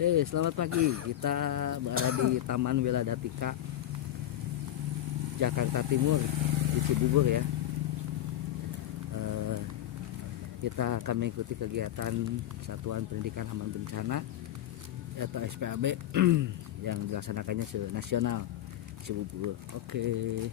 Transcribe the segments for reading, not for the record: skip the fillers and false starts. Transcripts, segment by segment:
Selamat pagi. Kita berada di Taman Wiladatika, Jakarta Timur, di Cibubur ya. Kita akan mengikuti kegiatan Satuan Pendidikan Aman Bencana atau SPAB yang dilaksanakannya nasional Cibubur. Oke.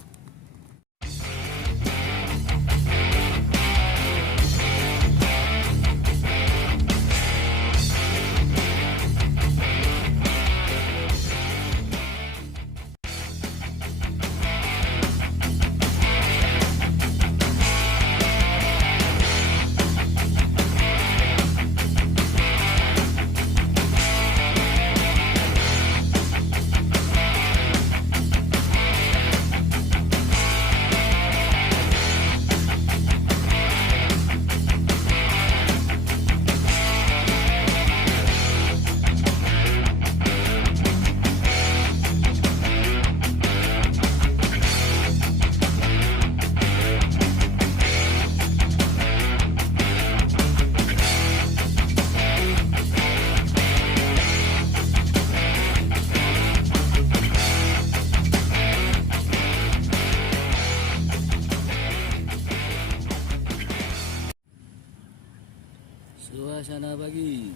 Suasana pagi.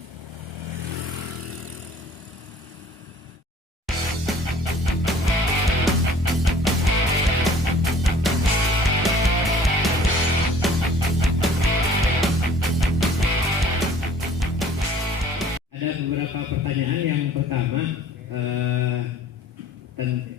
Ada beberapa pertanyaan. Yang pertama,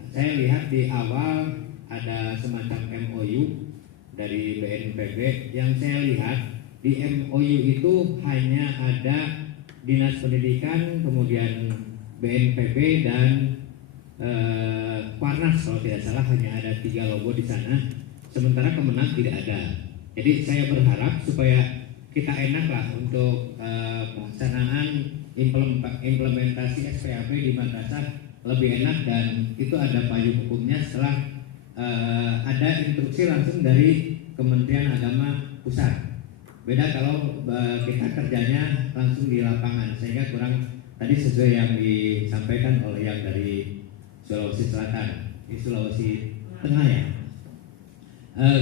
saya lihat di awal ada semacam MOU dari BNPB. Yang saya lihat di MOU itu hanya ada Dinas Pendidikan, kemudian BNPB dan Kuarnas kalau tidak salah, hanya ada 3 logo di sana. Sementara Kemenag tidak ada. Jadi saya berharap supaya kita enak lah untuk pelaksanaan implementasi SPAB di madrasah lebih enak, dan itu ada payung hukumnya setelah ada instruksi langsung dari Kementerian Agama Pusat. Beda kalau kita kerjanya langsung di lapangan, sehingga kurang tadi sesuai yang disampaikan oleh yang dari Sulawesi Selatan, di Sulawesi Tengah ya.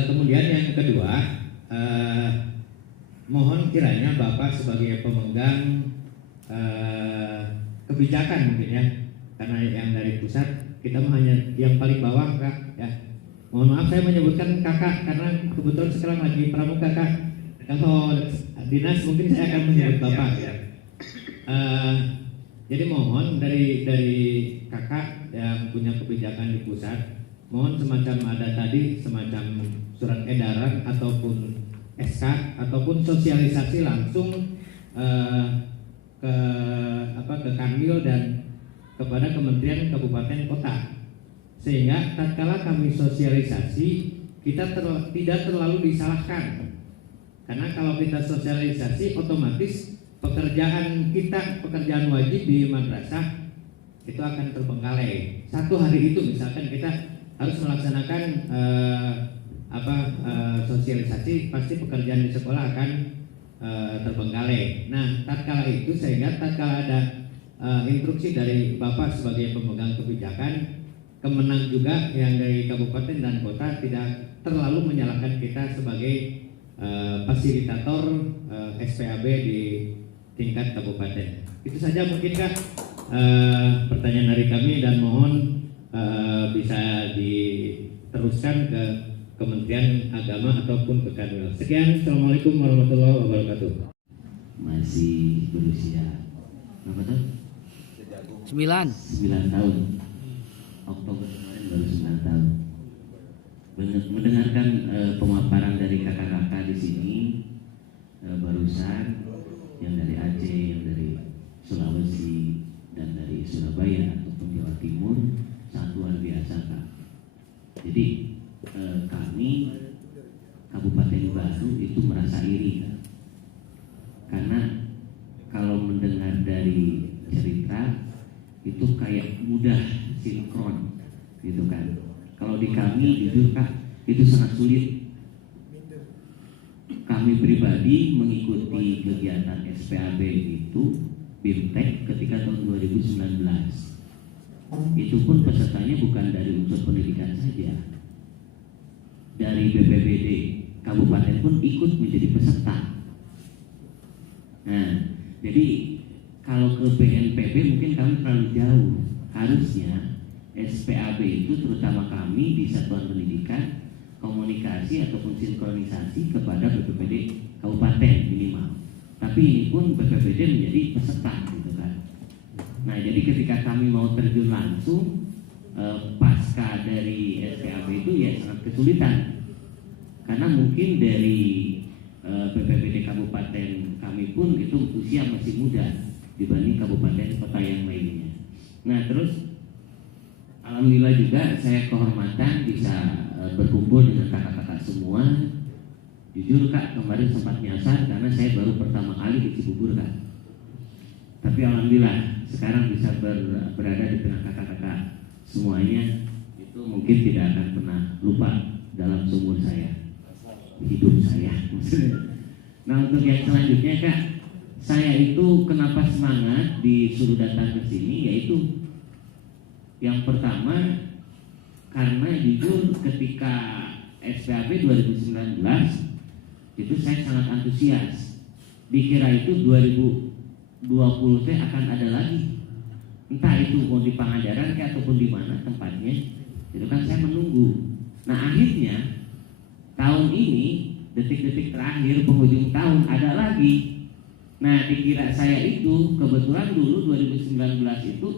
Kemudian yang kedua, mohon kiranya Bapak sebagai pemegang kebijakan mungkin ya, karena yang dari pusat kita hanya yang paling bawah Kak ya. Mohon maaf saya menyebutkan Kakak karena kebetulan sekarang lagi pramuka Kak. Kalau dinas mungkin saya akan menyebut Bapak ya. Jadi mohon dari Kakak yang punya kebijakan di pusat, mohon semacam ada tadi semacam surat edaran ataupun SK ataupun sosialisasi langsung ke Kanwil dan kepada Kementerian Kabupaten Kota, sehingga tatkala kami sosialisasi kita tidak terlalu disalahkan. Karena kalau kita sosialisasi otomatis pekerjaan wajib di madrasah itu akan terbengkalai. Satu hari itu misalkan kita harus melaksanakan sosialisasi, pasti pekerjaan di sekolah akan terbengkalai. Nah, tatkala itu sehingga tatkala ada instruksi dari Bapak sebagai pemegang kebijakan, Kemenang juga yang dari kabupaten dan kota tidak terlalu menyalahkan kita sebagai fasilitator SPAB di tingkat kabupaten. Itu saja mungkin Kak pertanyaan dari kami, dan mohon bisa diteruskan ke Kementerian Agama ataupun ke Kanwil. Sekian, Assalamualaikum warahmatullahi wabarakatuh. Masih berusia berapa tahun? 9 tahun. Oktober kemarin baru 9 tahun. Mendengarkan pemaparan dari kakak-kakak di sini barusan, yang dari Aceh, yang dari Sulawesi, dan dari Surabaya ataupun Jawa Timur, sangat luar biasa Kak. Jadi kami Kabupaten Baru itu merasa iri Kak. Karena kalau mendengar dari cerita itu kayak mudah sinkron gitu kan. Kalau di kami jujur Kak, itu sangat sulit. Kami pribadi mengikuti kegiatan SPAB itu BIMTEK ketika tahun 2019. Itu pun pesertanya bukan dari unsur pendidikan saja, dari BPBD kabupaten pun ikut menjadi peserta. Nah, jadi kalau ke BNPB mungkin kami terlalu jauh. Harusnya SPAB itu terutama kami di satuan pendidikan komunikasi ataupun sinkronisasi kepada BPBD kabupaten minimal. Tapi ini pun BPBD menjadi peserta gitu kan. Nah, jadi ketika kami mau terjun langsung pasca dari SPAB itu ya sangat kesulitan. Karena mungkin dari BPBD kabupaten kami pun itu usia masih muda dibanding kabupaten kota yang lainnya. Nah, terus alhamdulillah juga saya kehormatan bisa berkumpul dengan kakak-kakak semua. Jujur Kak, kemarin sempat nyasar karena saya baru pertama kali di Cibubur Kak. Tapi alhamdulillah sekarang bisa berada di tengah kakak-kakak semuanya. Itu mungkin tidak akan pernah lupa dalam seumur saya, hidup saya. Nah, untuk yang selanjutnya Kak, saya itu kenapa semangat disuruh datang ke sini, yaitu yang pertama karena jujur ketika SPAB 2019 itu saya sangat antusias. Dikira itu 2020 teh akan ada lagi, entah itu mau di Pangandaran kayak ataupun di mana tempatnya. Itu kan saya menunggu. Nah, akhirnya tahun ini detik-detik terakhir penghujung tahun ada lagi. Nah, dikira saya itu kebetulan dulu 2019 itu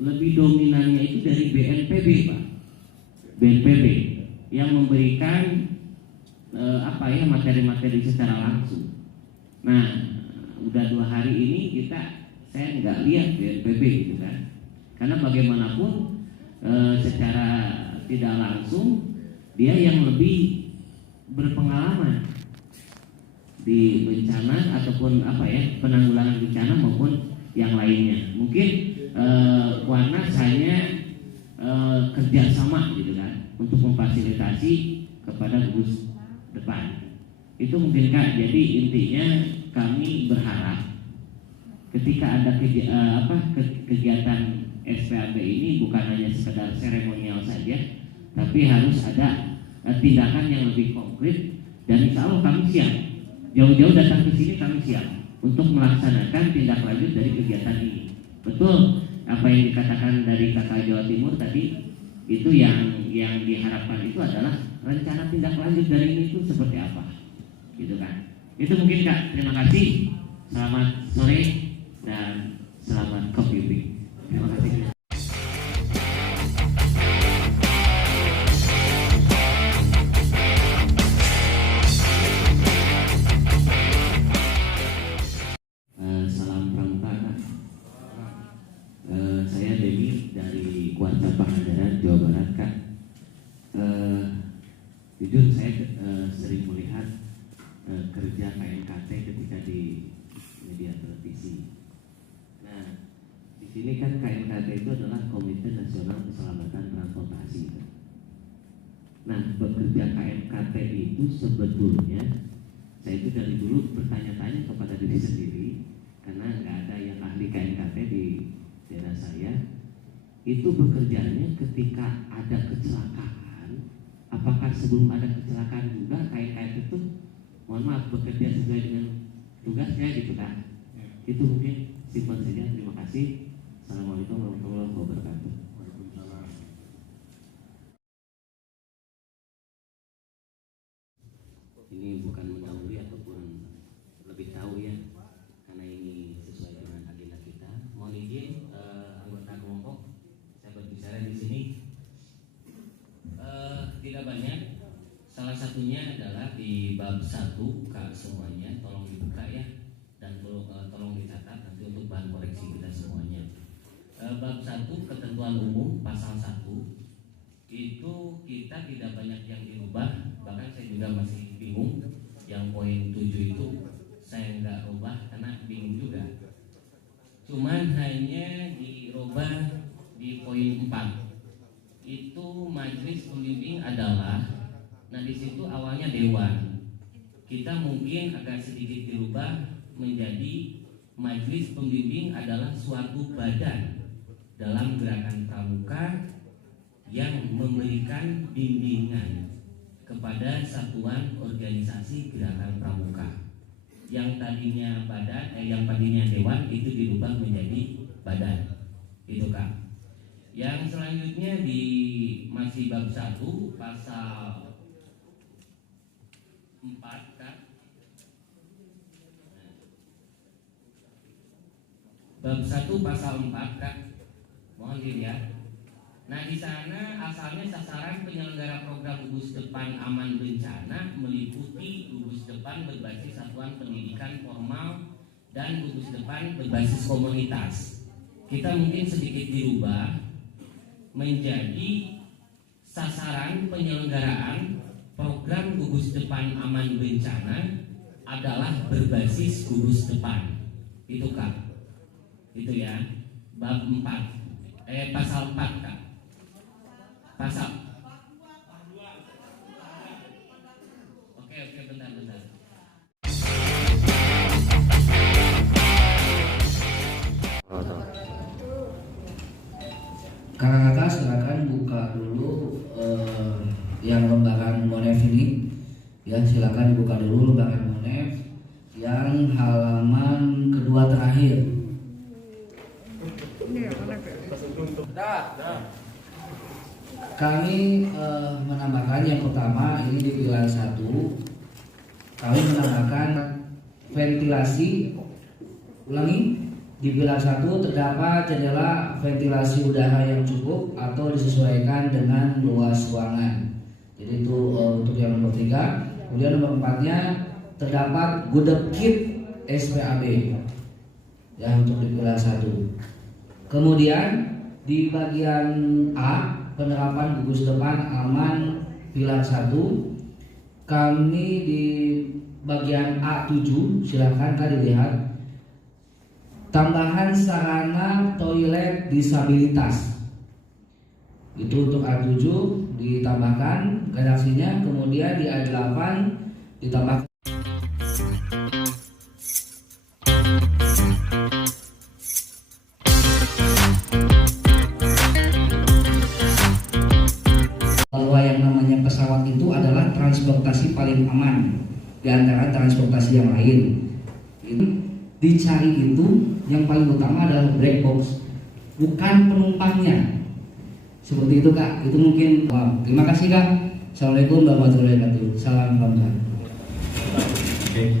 lebih dominannya itu dari BNPB Pak. BNPB yang memberikan materi-materi secara langsung. Nah, udah 2 hari ini saya nggak lihat BNPB gitu kan. Karena bagaimanapun secara tidak langsung dia yang lebih berpengalaman di bencana ataupun penanggulangan bencana maupun yang lainnya. Mungkin Warnas hanya kerjasama gitu kan untuk memfasilitasi kepada gugus depan. Itu mungkin Kak. Jadi intinya kami berharap ketika ada kegiatan SPAB ini bukan hanya sekedar seremonial saja, tapi harus ada tindakan yang lebih konkret. Dan insya Allah kami siap, jauh-jauh datang ke sini kami siap untuk melaksanakan tindak lanjut dari kegiatan ini. Betul apa yang dikatakan dari Kakak Jawa Timur tadi, itu yang diharapkan itu adalah rencana tindak lanjut dari ini itu seperti apa, gitu kan? Itu mungkin Kak. Terima kasih. Selamat sore dan selamat coffee break. Terima kasih. Salam pramuka Kak. Saya Demi dari Kuarta Pangandaran, Jawa Barat Kak. Jujur saya sering melihat kerja KNKT ketika di media televisi. Nah, di sini kan KNKT itu adalah Komite Nasional Keselamatan Transportasi. Nah, bekerja KNKT itu sebetulnya saya itu dari dulu bertanya-tanya kepada diri sendiri, karena nggak ada yang ahli KNKT di daerah saya. Itu bekerjanya ketika ada kecelakaan, apakah sebelum ada kecelakaan juga KNKT itu bekerja sesuai dengan tugasnya gitu kan? Itu mungkin simpan saja. Terima kasih. Assalamualaikum warahmatullahi wabarakatuh. Ini bukan mendahului ataupun lebih tahu ya, karena ini sesuai dengan agenda kita. Mohon izin anggota kelompok saya berbicara di sini. Tidak banyak. Salah satunya adalah di bab 1 Kak semuanya, tolong dibuka ya, dan tolong dicatat nanti untuk bahan koreksi kita semuanya. Bab 1 ketentuan umum pasal 1 itu kita tidak banyak yang dirubah, bahkan saya juga masih bingung. Yang poin 7 itu saya nggak rubah karena bingung juga. Cuman hanya dirubah di poin 4. Itu majelis pembimbing adalah, nah di situ awalnya dewan. Kita mungkin agak sedikit dirubah menjadi majelis pembimbing adalah suatu badan dalam gerakan pramuka yang memberikan bimbingan kepada satuan organisasi gerakan pramuka. Yang tadinya yang tadinya dewan itu dirubah menjadi badan. Itu Kak. Yang selanjutnya di masih bab 1 pasal 4 Kak. Bab 1 pasal 4 Kak. Mohon dilihat. Nah, di sana asalnya sasaran penyelenggara program gugus depan aman bencana meliputi gugus depan berbasis satuan pendidikan formal dan gugus depan berbasis komunitas. Kita mungkin sedikit dirubah menjadi sasaran penyelenggaraan program gugus depan aman bencana adalah berbasis gugus depan. Itu Kak. Itu ya. Bab 4. Pasal 4 Kak. Pasal. Oke, bentar. Kakak-kakak silakan buka dulu yang lembaran Monef ini. Ya, silakan buka dulu lembaran Monef yang halaman kedua terakhir. Kami menambahkan yang pertama ini di pilar 1. Kami menambahkan ventilasi. Ulangi. Di pilar 1 terdapat jendela ventilasi udara yang cukup atau disesuaikan dengan luas ruangan. Jadi itu untuk yang nomor 3. Kemudian nomor 4-nya terdapat gudeg kit SPAB. Ya, untuk di pilar 1. Kemudian di bagian A, penerapan gugus depan aman pilar 1, kami di bagian A7, silakan Kak dilihat. Tambahan sarana toilet disabilitas. Itu untuk A7 ditambahkan redaksinya, kemudian di A8 ditambahkan bahwa yang namanya pesawat itu adalah transportasi paling aman di antara transportasi yang lain. Dicari itu yang paling utama adalah black box, bukan penumpangnya. Seperti itu Kak. Itu mungkin. Terima kasih Kak. Assalamualaikum warahmatullahi wabarakatuh. Salam bangsa. Oke.